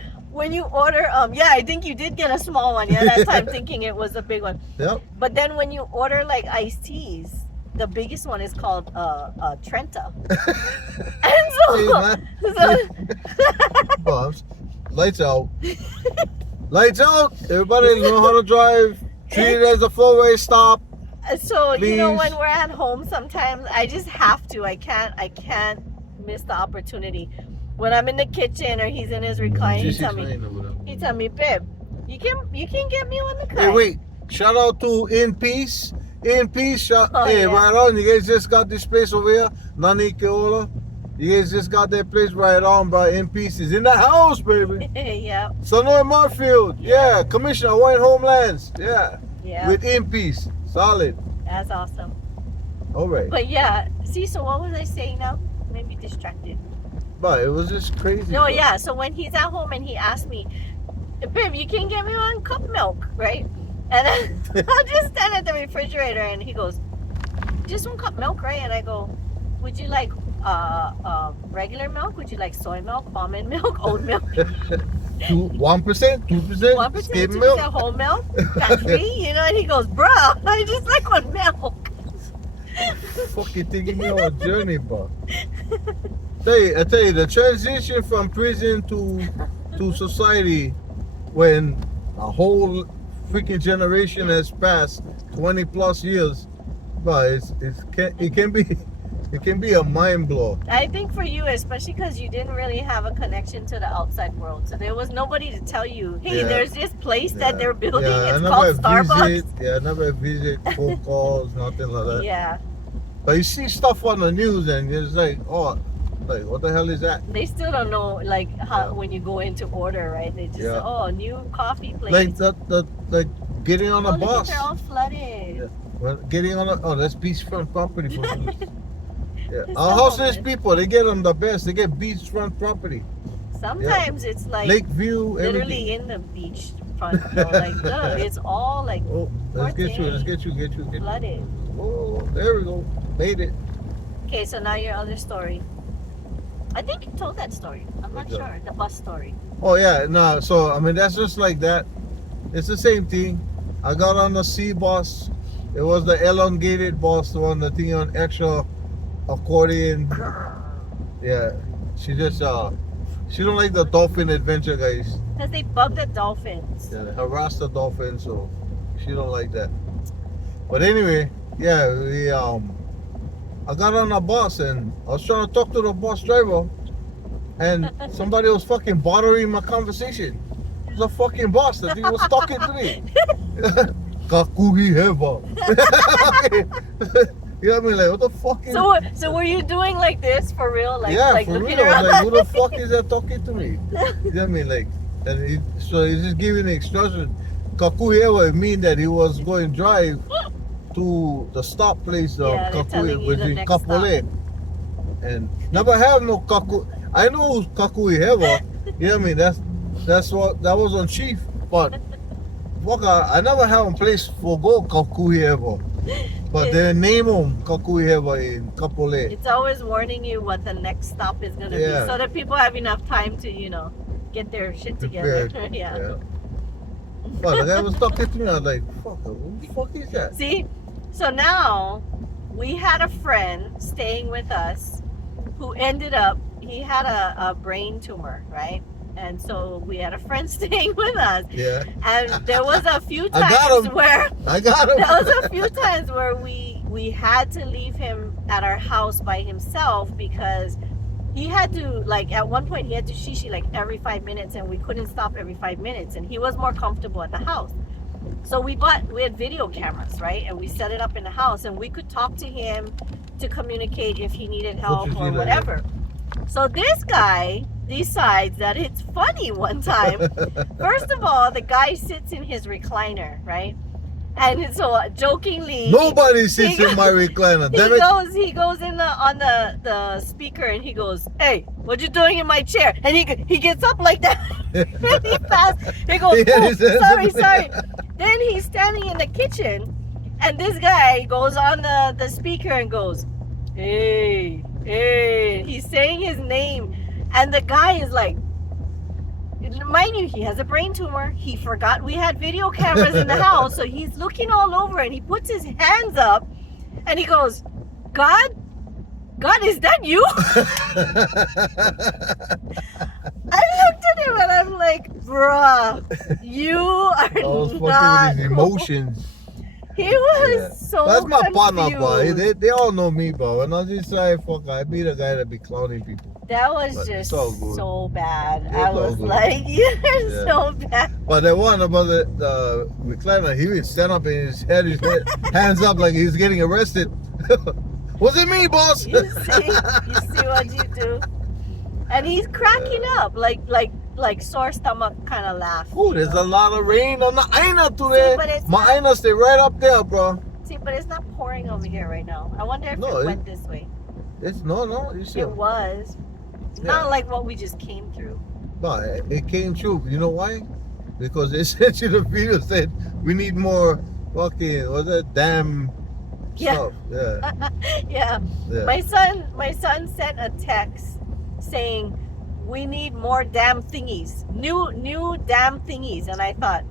yeah, I think you did get a small one. Yeah, that time thinking it was a big one. Yep. But then when you order like iced teas, the biggest one is called Trenta. And See, man. so Bobs, lights out. Lights out. Everybody know how to drive. Treat it as a 4-way stop. So you know, Please. when we're at home, sometimes I just have to. I can't miss the opportunity. When I'm in the kitchen or he's in his recliner, he tell me, babe, you can get me one to Hey, wait. Shout out to In Peace. In Peace. Oh, Hey, yeah. right on. You guys just got this place over here. Nani Keola. You guys just got that place right on, bro. In Peace is in the house, baby. Yeah, Sonoy Marfield. Yeah. Commissioner Wayne Homelands. Yeah. yeah, With In Peace. Solid. that's awesome. All right. But yeah, see, so what was I saying now? Maybe distracted. But it was just crazy. No, bro. yeah. So when he's at home and he asked me, babe, you can get me 1 cup milk, right? And then I'll just stand at the refrigerator and he goes, just 1 cup milk, right? And I go, would you like regular milk? Would you like soy milk, almond milk, oat milk? 1%, 2%, 1%, skim 2% milk. whole milk, country, you know? And he goes, bruh, I just like 1 milk. Fucking taking me on a journey, bro. I tell you, the transition from prison to to society when a whole freaking generation has passed 20 plus years. But it can be a mind blow. I think for you, especially because you didn't really have a connection to the outside world, so there was nobody to tell you, hey, Yeah. there's this place that they're building. I It's never called Starbucks. I never visit phone calls, nothing like that. Yeah, But you see stuff on the news and it's like, oh, like what the hell is that? they still don't know like how Yeah. when you go into order, right? They just Yeah. say, oh, new coffee place. Like like getting on a look at bus. they're all flooded. Yeah. Well, getting on that's beachfront property for me. Yeah. It's Our so houseless homeless. people, they get on the best. They get beachfront property. Sometimes it's like Lakeview, everything. literally in the beach front. Though. Like, look, it's all like Oh, let's Poor get you, let's thing. get you. flooded. Oh, there we go. Made it. Okay, so now your other story. I think you told that story. I'm not Which one? sure. The bus story. Oh yeah, no, so I mean that's just like that. It's the same thing. I got on the C bus. It was the elongated bus, the one the thing on extra accordion. Yeah. She just she don't like the dolphin adventure guys. Because they bug the dolphins. Yeah, harass the dolphin, so she don't like that. But anyway, yeah, we I got on a bus and I was trying to talk to the bus driver and somebody was fucking bothering my conversation. It was a fucking boss that he was talking to me. Kakuhi heva. You know what I mean? Like, what the fuck is So were you doing like this for real? Like, yeah, like for looking real. around? Like, who the fuck is that talking to me? You know what I mean? Like, and so he's just giving the instruction. Kakuhewa mean that he was going to drive to the stop place of Yeah, they're telling you the between next Kapolei. And never have no Kaku. I know who's Kakuhewa. You know what I mean? That was on Chief, but fuck, I never have a place for go Kakuhewa. But they name him Kakuhewa in Kapolei. It's always warning you what the next stop is gonna Yeah. be, so that people have enough time to, get their shit together. Prepared. Yeah. But the guy was talking to me. I was like, fuck, who the fuck is that? See, so now we had a friend staying with us who ended up, he had a brain tumor, right? And so we had a friend staying with us, Yeah, and there was a few I got times him. where I got him. there was a few times where we had to leave him at our house by himself because he had to, like, at one point he had to shishi like every 5 minutes, and we couldn't stop every 5 minutes, and he was more comfortable at the house. So we had video cameras, right? And we set it up in the house, and we could talk to him to communicate if he needed help you or see that, whatever. So this guy decides that it's funny one time. First of all, the guy sits in his recliner, right? And so jokingly, Nobody sits in my recliner. Damn it. he goes in on the speaker and he goes, "Hey, what you doing in my chair?" And he gets up like that. Really fast. He goes, Yeah, "Oh, he says sorry, something. sorry." Then he's standing in the kitchen, and this guy goes on the speaker and goes, "Hey, hey." He's saying his name, and the guy is like, mind you, he has a brain tumor. He forgot we had video cameras in the house, so he's looking all over, and he puts his hands up, and he goes, God, is that you?" I looked at him and I'm like, bruh, you are I was not fucking with his cool. emotions. He was Yeah. so That's my partner, bro. confused. They all know me, bro. And I just say, fuck, I be the guy that be clowning people. That was But just it's all good. so bad. It's I all was good. like, you're Yeah. so bad. But the one about the recliner, he would stand up and his hands up like he's getting arrested. Was it me, boss? You see what you do. And he's cracking up, like sore stomach kind of laugh. Ooh, there's a lot of rain on the Aina today. but it's My not- Aina stay right up there, bro. See, but it's not pouring over here right now. I wonder if No, it it- went this way. It's no, you see. It was. It's Yeah. not like what we just came through. No, it came true. You know why? Because they sent you the video said we need more fucking what's that damn Yeah. stuff. Yeah. Yeah. Yeah. My son sent a text saying we need more damn thingies. New damn thingies. And I thought,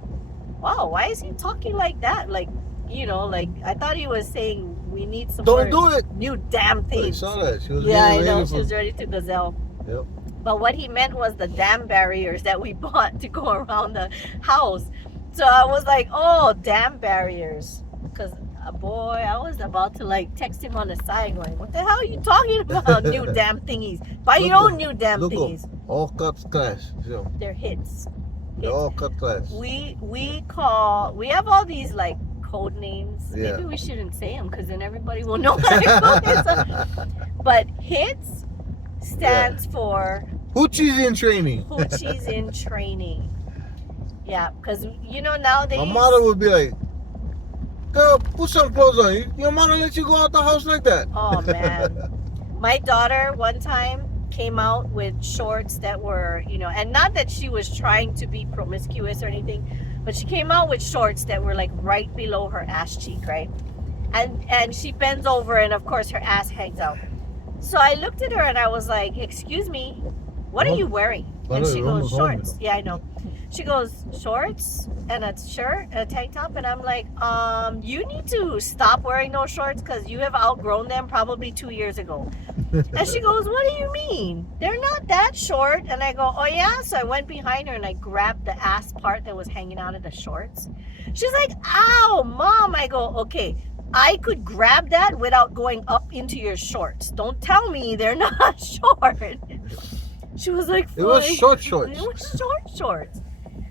wow, why is he talking like that? Like, like I thought he was saying we need some Don't more do it. new damn I things. saw that. She was Yeah, I getting know. ready She for- was ready to gazelle. Yep. But what he meant was the dam barriers that we bought to go around the house. So I was like, oh, dam barriers. Because, boy, I was about to like text him on the side going, what the hell are you talking about? New damn thingies. Buy your own new damn Look thingies. up. All cuts clash. So, They're hits. they're all cut clash. We have all these like code names. Yeah. Maybe we shouldn't say them because then everybody will know what they're called. But hits stands for Hoochie's in training. Hoochie's in training. Yeah, because you know nowadays. My mother would be like, girl, put some clothes on. Your mother let you go out the house like that. Oh man. My daughter one time came out with shorts that were, you know, and not that she was trying to be promiscuous or anything, but she came out with shorts that were like right below her ass cheek, right? And she bends over and of course her ass hangs out. So I looked at her and I was like, excuse me, what are you wearing? And she goes, shorts. Yeah, I know. She goes, shorts and a shirt and a tank top. And I'm like, you need to stop wearing those shorts because you have outgrown them probably 2 years ago. And she goes, what do you mean? They're not that short. And I go, oh yeah? So I went behind her and I grabbed the ass part that was hanging out of the shorts. She's like, ow, mom. I go, okay, I could grab that without going up into your shorts. Don't tell me they're not short. She was like, It was fine. short shorts. It was shorts.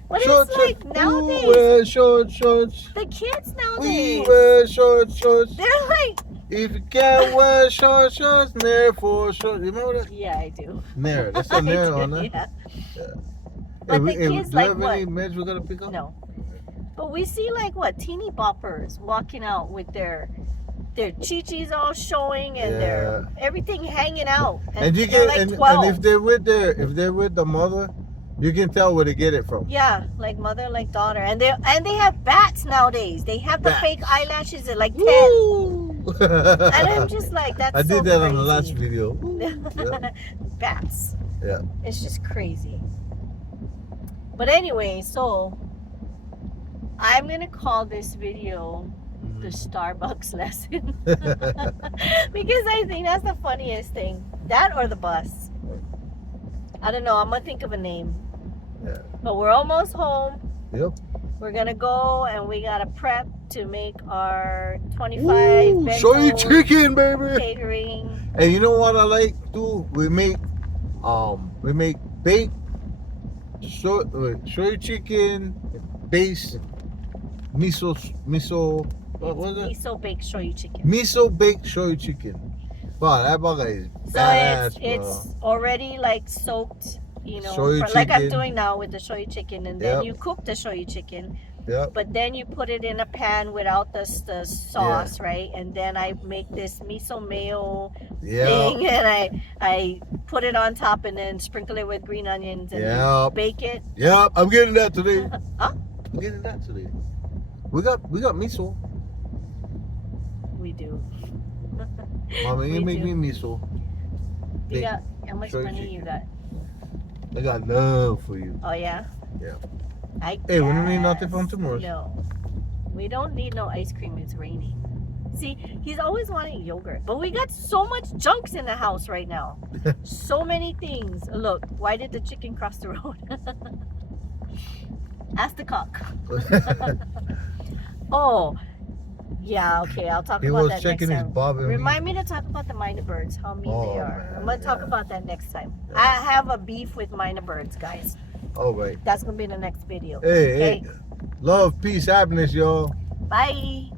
But Short it's like shorts. nowadays, We wear short shorts. the kids We nowadays, wear short shorts. they're like, If you can't wear short shorts, never for short. You remember that? yeah, I do. Nair. That's a I Nair do, on that. yeah. Yeah. But the kids do you like have what? any meds we gotta pick up? No. But we see like what teeny boppers walking out with their chi-chis all showing and their everything hanging out. And you they're can like and 12. if they're with the mother, you can tell where they get it from. Yeah, like mother, like daughter, and they have bats nowadays. They have the Bats. fake eyelashes at like 10, Woo! and I'm just like, that's I did so that crazy. on the last video. Yeah. Bats. Yeah. It's just crazy. But anyway, so I'm gonna call this video the Starbucks lesson because I think that's the funniest thing. That or the bus. I don't know. I'm gonna think of a name. Yeah. But we're almost home. Yep. We're gonna go and we gotta prep to make our 25 Ooh, show you bento chicken, baby. catering. And you know what I like too? We make baked shoyu chicken, base miso. What was it? Miso baked shoyu chicken. Miso baked shoyu chicken. Wow, that burger is So badass, it's already like soaked, you know, Shoyu like I'm chicken. doing now with the shoyu chicken, and then Yep. you cook the shoyu chicken, Yep. but then you put it in a pan without the sauce, right? And then I make this miso mayo Yeah. thing, and I put it on top, and then sprinkle it with green onions, and Yep. bake it. Yep. I'm getting that today. Huh? I'm getting that today. We got miso. We do. Mama, you We make do. me miso. You Bake got how much shoyu money chicken. you got? I got love for you. Oh yeah. Yeah. I Hey, we don't need nothing guess. from tomorrow. No, we don't need no ice cream. It's raining. See, he's always wanting yogurt, but we got so much junks in the house right now. So many things. Look, why did the chicken cross the road? Ask the cock. Oh, yeah. Okay, I'll talk He about was that checking next his time. bob and Remind me to talk about the minor birds, how mean they Oh, are. man, I'm gonna talk yeah. about that next time. Yeah. I have a beef with minor birds, guys. All right. That's gonna be the next video. Hey, Okay. hey. Love, peace, happiness, y'all. Bye.